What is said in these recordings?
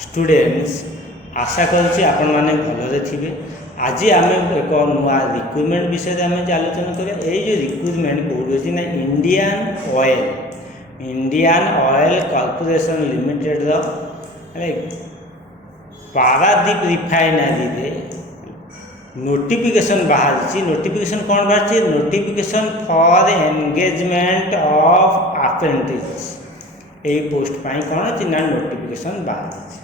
Students आशा करुच्ची आपण मैंने भलरे थे। आज आम एक नुआ रिक्रुटमेंट विषय आम आलोचना करें। जो रिक्रुटमेंट कौट अच्छी ना Indian oil corporation limited Paradip refinery notification बाहरी। नोटिफिकेशन कौन बाहरी? Notification for engagement of apprentice. यही पोस्ट पाई कौन अच्छी ना नोटिफिकेशन बाहरी।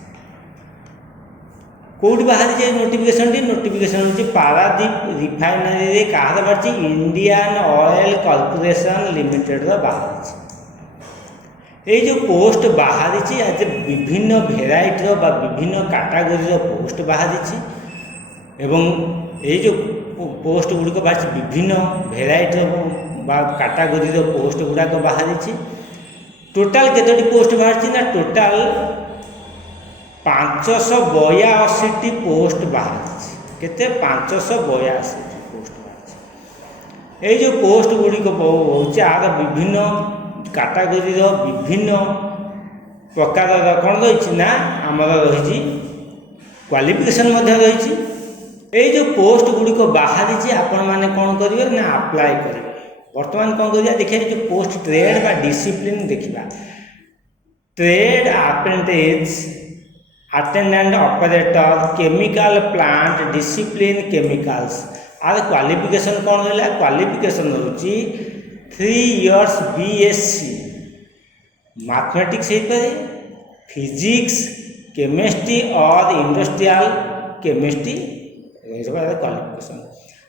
कौटी बाहरी जाए नोटिफिकेशन हूँ पारादीप रिफाइनरी कहार बाहरी? इंडियन ऑयल कॉर्पोरेशन लिमिटेड बाहरी। ये जो पोस्ट बाहरी आज विभिन्न भेराइटर विभिन्न कैटेगरी पोस्ट बाहरी एवं ये जो पोस्ट गुड़िक बाहरी विभिन्न भेराइटर कैटेगरी पोस्ट गुड़ाक बाहरी। टोटाल केतोटी पोस्ट बाहरी ना? टोटाल 582 पोस्ट बाहरी। केते? 582 पोस्ट बाहरी। ये जो पोस्ट गुड़िक होचे आर विभिन्न कैटेगरी विभिन्न प्रकार कौन रही ना आमर रही क्वालिफिकेशन रही। ये जो पोस्ट गुड़िक बाहरी आपण मैंने कौन करेंगे ना अप्लाई करेंगे। बर्तमान कौन करिया देखिए जो पोस्ट ट्रेड बा डिसिप्लिन देखिबा। Trade apprentice attendant operator chemical plant discipline chemicals आर क्वालिफिकेशन कौन रहा? क्वालिफिकेशन होची 3 years BSc mathematics physics chemistry और इंडस्ट्रियल केमिस्ट्री क्वालिफिकेशन।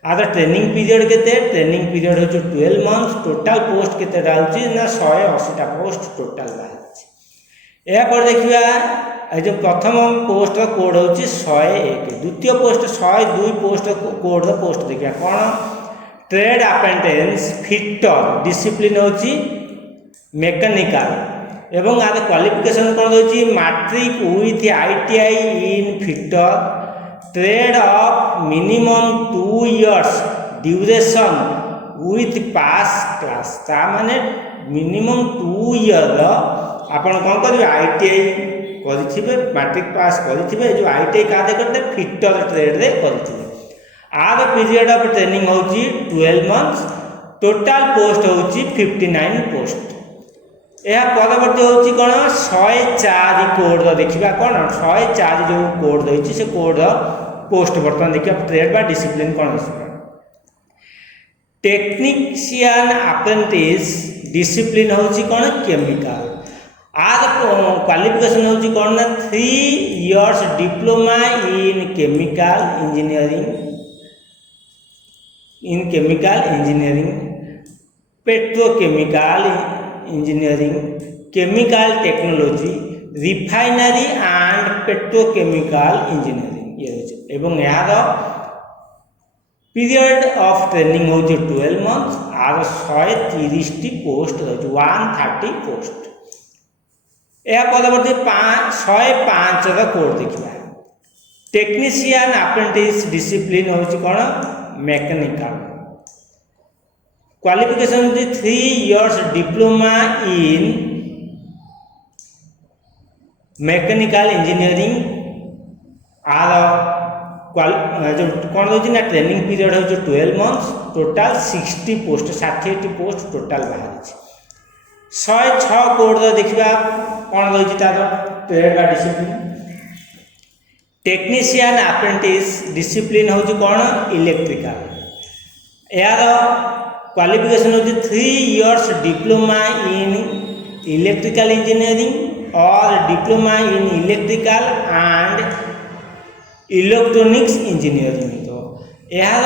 आर ट्रेनिंग पीरियड केते? ट्रेनिंग पीरियड हो 12 months। टोटाल पोस्ट केते होची ना 180 पोस्ट टोटाल बाहरी। या पर देखिबा जो प्रथम पोस्ट कोड होची 101। द्वितीय पोस्ट 102 पोस्ट कोड पोस्ट देखिबा कोन? ट्रेड अप्रेंटिस फिटर डिसिप्लिन होची मेकानिकल एवं आर क्वालिफिकेशन कौन होची? Matric with ITI in fitter trade of minimum 2 years duration with pass class. ता माने मिनिमम 2 year आपण कौन करेंगे? ITI करिथिबे मैट्रिक पास करिथिबे। जो ITI कादे करते? फिटर ट्रेड रे करिथिबे। आर पीरियड ऑफ ट्रेनिंग होची 12 months। टोटाल पोस्ट होची 59 पोस्ट। यह परवर्ती होची कौन? 104 कोड देखिबा कौन? 104 जो कोड रही से कोड पोस्ट बर्तमान देखिए ट्रेड बा डिसिप्लिन कौन? टेक्नीशियन अप्रेंटिस डिसिप्लिन होची कौन? केमिकल। आर क्वालिफिकेशन होची कौन ना? 3 years diploma in chemical engineering petrochemical engineering chemical technology refinery and petrochemical engineering ये एवं यार पीरियड ऑफ ट्रेनिंग हो 12 months। आर 130 पोस्ट रही 130 पोस्ट। यह परवर्ती 105 कोड देखा। टेक्नीशियन अप्रेंटिस डिसिप्लिन होची कौन? Mechanical. Qualification 3 years diploma in mechanical engineering. आर जो कौन रही ना? ट्रेनिंग पीरियड हो 12 months। Total 60 post 60 post total बाहरी। 106 कोड देखा कौन रही तार ट्रेड बा डिसिप्लिन। टेक्नीशियन अप्रेंटिस डिसिप्लिन होची कौन? इलेक्ट्रिकल। यार क्वालिफिकेशन होची 3 years diploma in electrical engineering और diploma in electrical and electronics engineering. तो यार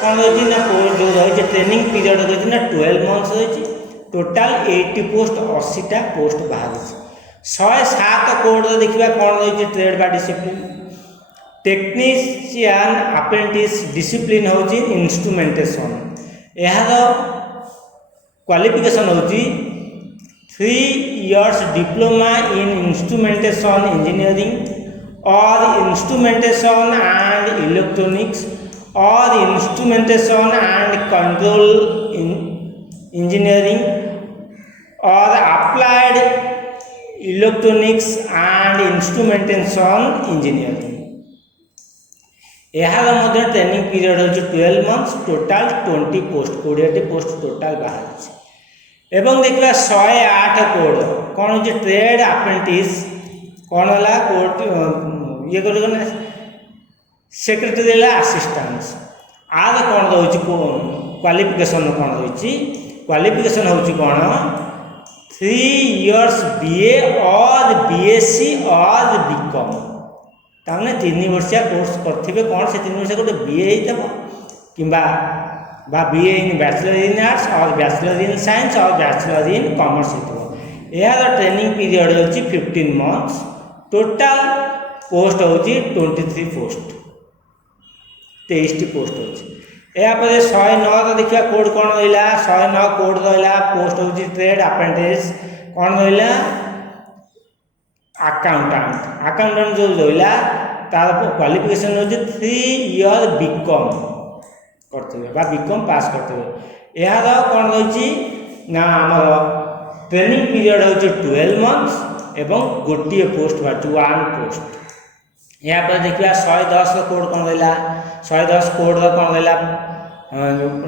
कौन रही ना जो रही ट्रेनिंग पीरियड रही ना 12 months रही। टोटाल 80 पोस्ट 80टा पोस्ट बाहरी। 107 कोड देखा कौन रही ट्रेड बा डिसिप्लिन। टेक्नीशियन अप्रेंटिस डिसिप्लिन होची इंस्ट्रूमेंटेशन। यार क्वालिफिकेशन होची 3 years डिप्लोमा इन इंस्ट्रूमेंटेशन इंजीनियरिंग और इंस्ट्रूमेंटेशन एंड इलेक्ट्रॉनिक्स और इंस्ट्रूमेंटेशन एंड कंट्रोल इंजीनियरिंग और applied electronics and instrumentation engineering. यार ट्रेनिंग पीरियड हो 12 months, total 20 post 20 post total बाहर एवं देखा 108 कोड कौन हो ट्रेड अप्रेंटिस कौन है कोड ये कर सेक्रेटरी असिस्टेंट आर कौन रोच क्वालिफिकेशन कौन रही क्वालिफिकेशन हूँ कौन 3 years BA और BSc और BCom ताने 3 वर्षिया कोर्स करथिबे कौन से 3 वर्षिया गोटे BA होइतबो किंबा BA in bachelor in arts और बैचलर इन साइंस और बैचलर इन कॉमर्स होइतबो। यार ट्रेनिंग पीरियड होची 15 मंथ्स, टोटल पोस्ट होची 23 पोस्ट 23 पोस्ट होची। यापर 109 देखिए कोड कौन रहा 109 कोड रहा पोस्ट होची ट्रेड अप्रेंटिस कौन रहा अकाउंटेंट जो रहा तार क्वालिफिकेशन हो 3 year BCom करते BCom पास करते। यार कौन रही ना आमर ट्रेनिंग पीरियड हो 12 मंथ्स एवं गोटे पोस्ट बाहर 1 पोस्ट। यहाँ पर देखिए 110 कोड कौन रहा 110 कोड कौन रहा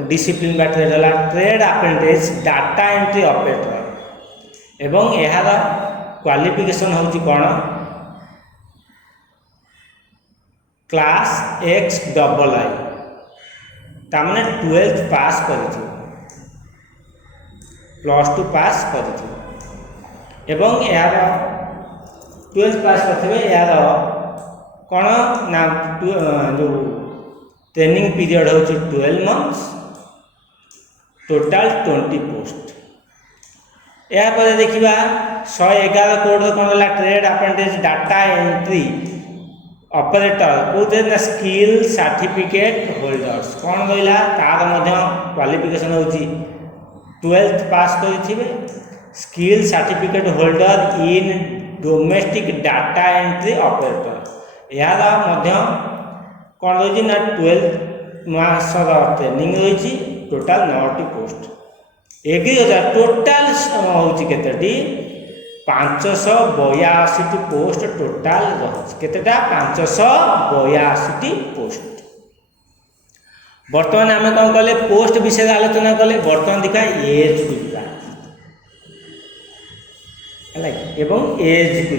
डिसिप्लिन बा ट्रेड रहा trade apprentice data entry operator एवं यार क्वालिफिकेशन हूँ कौन क्लास XII तामने 12th पास कर +2 पास कर एवं यार 12th पास करते यार कौन ना जो ट्रेनिंग पीरियड हो 12 मंथ्स, टोटाल 20 पोस्ट। यापर देखा 111 कोड कौन रहा trade apprentice data entry operator कौन ना स्किल सर्टिफिकेट होल्डर्स कौन रहा तार क्वालिफिकेशन हो 12th पास करेंगे skill certificate holder in domestic data entry operator. यार कौन रही ना 12 मासर ट्रेनिंग रही टोटाल 9टी पोस्ट 1000 टोटाल हूँ केतटी 582 पोस्ट टोटाल रही 582 पोस्ट। बर्तमान आम कौन कले पोस्ट विषय आलोचना कले बर्तमान देखा एज को एवं एज को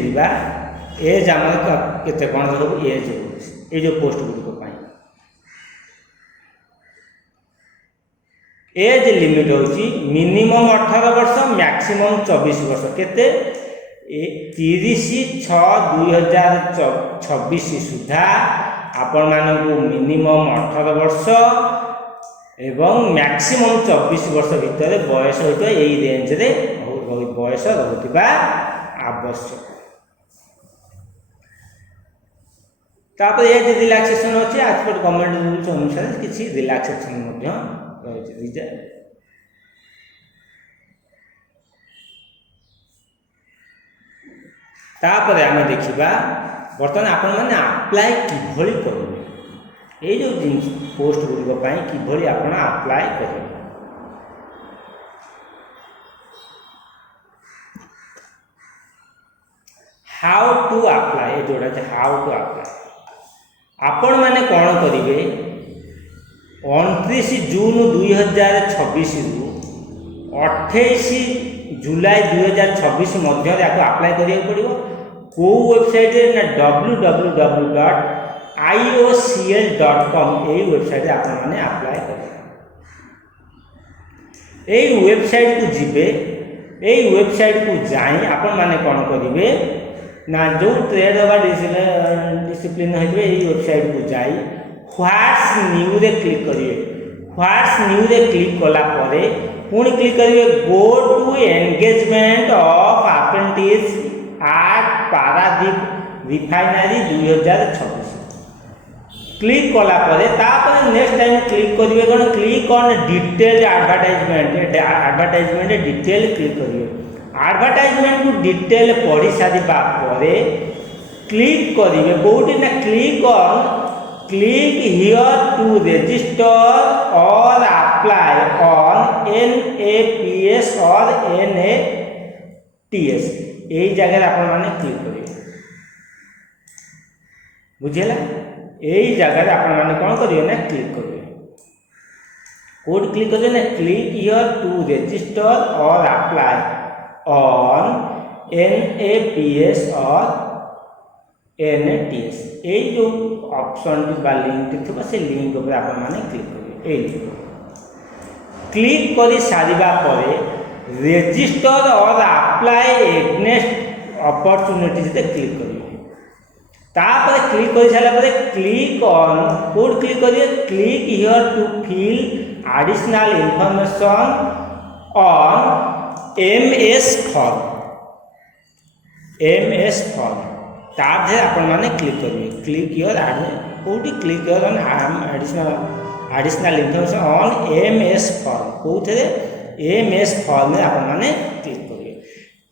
एज आम के कौन सब एज ये जो पोस्ट गुड़िक एज लिमिट हूँ मिनिमम 18 वर्ष मैक्सिमम 24 वर्ष केते 30/6/2026 सुधा आपण मानू मिनिमम 18 वर्ष एवं मैक्सिमम 24 वर्ष भितर बयस होता यही रेंज रे बयस रहुथिबा आवश्यक। तापर एज रिलैक्सेशन अच्छे आज पर गवर्नमेंट रूल्स अनुसार किसी रिलैक्सेशन रही। तापर आम देखा बर्तमान आपण मैंने अप्लाई किभली करेंगे ये जो पोस्ट गुड़िक किभली आपण अप्लाई करेंगे। हाउ टू अप्लाई जोड़ा हाउ टू अप्लाई आपण मैंने कौन करेंगे 29 जून 2026 रु 28 जुलाई 2026 मध्य अप्लाई करिया पड़ो को वेबसाइट ना www.iocl.com ये वेबसाइट आपने अप्लाई करेंगे। यही वेबसाइट को जीवे यही वेबसाइट को जाई आपण मैंने कौन करेंगे ना जो ट्रेड डिसिप्लिन होते यही वेबसाइट को जाई व्हाट्स न्यू रे क्लिक करिए व्हाट्स न्यू रे क्लिक कला परे पुणी क्लिक करिए go to engagement of apprentice at Paradip refinery 2026 click कला परे तापर नेक्स्ट टाइम क्लिक करिए कौन click on detail advertisement detail click करिए एडवर्टाइजमेंट को डिटेल पढ़ी सारिबा परे क्लिक करिए कोठी ना click on click here to register और अप्लाई ऑन NAPS और NATS यही जगह आपण माने क्लिक करेंगे। बुझेला यही जगह आपण माने कौन करिए ना क्लिक करिए। कोड क्लिक करिए ना क्लिक हियर टू रजिस्टर और अप्लाई ऑन NAPS और NATS ये जो ऑप्शन बा लिंक थी से लिंक ऊपर आपण माने क्लिक करिए। ए क्लिक करी सारिबा परे रजिस्टर और अप्लाई एग्नेस्ट अपॉर्चुनिटीज ते क्लिक करिए। तापर क्लिक कर सारा पर क्लिक ऑन कोड क्लिक करिए click here to fill additional information on MS form ताधे आपण माने क्लिक करिए क्लिक हियर कोडी click here on additional information on MS form कोथे MS फॉर्म में आपण माने क्लिक करिए।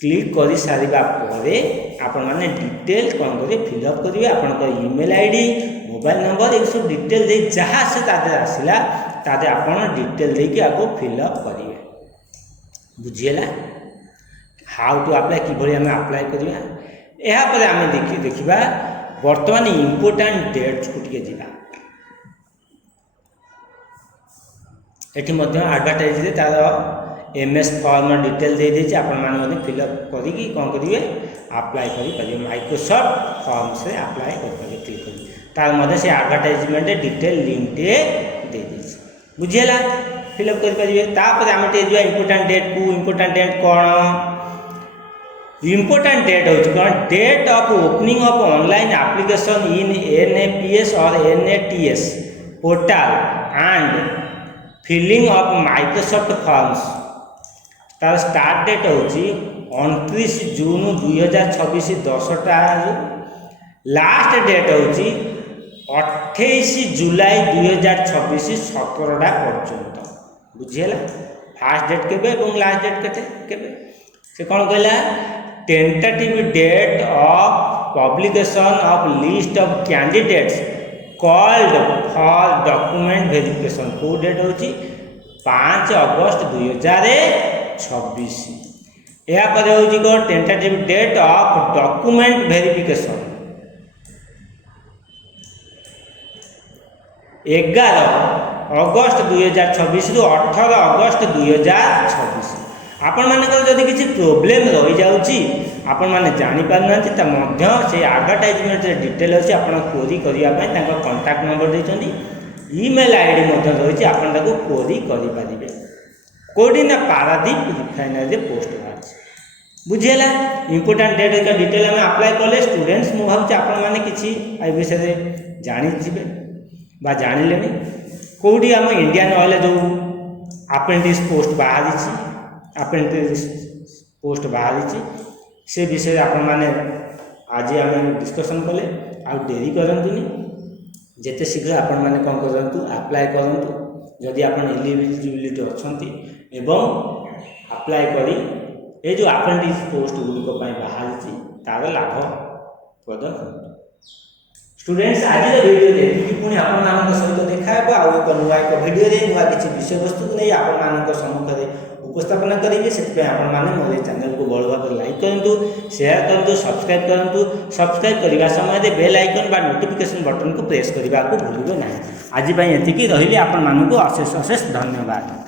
क्लिक करी सारिबा परे आपण माने डिटेल कौन करिए फिलअप करिए आपन ईमेल आईडी मोबाइल नंबर एक सब डिटेल दे जहाँ से तादे आसिला तादे आपण डिटेल दे कि आपको फिलअप करिए। बुझिएला हाउ टू अप्लाई कि भली हमें अप्लाई करिया एहा परे हमें देखिबा वर्तमान इंपोर्टेंट डेट्स को टिके जिला एठी मध्य एडवर्टाइज रे तार MS फॉर्म डिटेल दे देछि आपण माने फिलअप करी कि कौन करिए अप्लाई करि परिए माइक्रोसॉफ्ट फॉर्म से अप्लाई कर परिए क्लिक करी तार मध्य से एडवर्टाइजमेंट डिटेल लिंक टे दे देछि। बुझिएला फिलअप कर परिए। तापर हम टे जो इंपोर्टेंट डेट को इंपोर्टेंट डेट कोन इंपोर्टेंट डेट हो कोन date of opening of online application in NAPS और NATS portal and filling of Microsoft forms तार स्टार्ट डेट होची 29 जून 2026 10टा लास्ट डेट होची 28 जुलाई 2026 17टा पर्यंत। बुझिएला फास्ट डेट केबे एवं लास्ट डेट केबे से कौन कहला tentative date of publication of list of candidates called for document verification को डेट होची 5 अगस्त 2026। या पर होची को tentative date of document verification 11 August 2026 रु 18 अगस्त 2026। आपण मानकर जदि किसी प्रोब्लेम रही जाउची आपण माने जानि पारनांती त मध्य से एडवर्टाइजमेंट डिटेल अछि आपण क्वेरी करिया पय तांका कांटेक्ट नंबर देचंदी ईमेल आईडी मध्य रहिछि आपण ताको क्वेरी करि पारिबे। कोडी ना पारादीप रिफाइनरी पोस्ट बाछि। बुझिएला इंपोर्टेंट डेट का डिटेल हम अप्लाई करले स्टूडेंट्स मु भाबछि आपण माने किछि आ विषय रे जानि जिबे बा जानिलेनी कोडी हम इंडियन ऑयल जो अप्रेंटिस पोस्ट बाहरिछि अप्रेंटिस पोस्ट बाहरिछि से विषय आपण माने आज आम डिस्कसन कले आ डेरी करंतुनी जेते शीघ्र आपण माने कौन करंतु अप्लाई करंतु जदि आपण एलिजिबिलिटी अछंती एवं अप्लाई करी ए जो अप्रेंटिस पोस्ट गुलिक पय बाहरिछि तार लाभ प्रद स्टूडेंट्स आज वीडियो देखि पुणी आपण मानक सहित देखाबो आ एक नुवा एक वीडियो रे नुवा किछि विषय वस्तु को नै आपण मानक सम्मुख रे उपस्थापन करेंगे से आपण माने मोर चैनल को बड़ भाव लाइक करंतु शेयर करंतु सब्सक्राइब करने समय बेल आइकन बा नोटिफिकेशन बटन को प्रेस करने को भूलिबे नहीं। आज एतिकी रहिली आपण मानक अशेष अशेष धन्यवाद।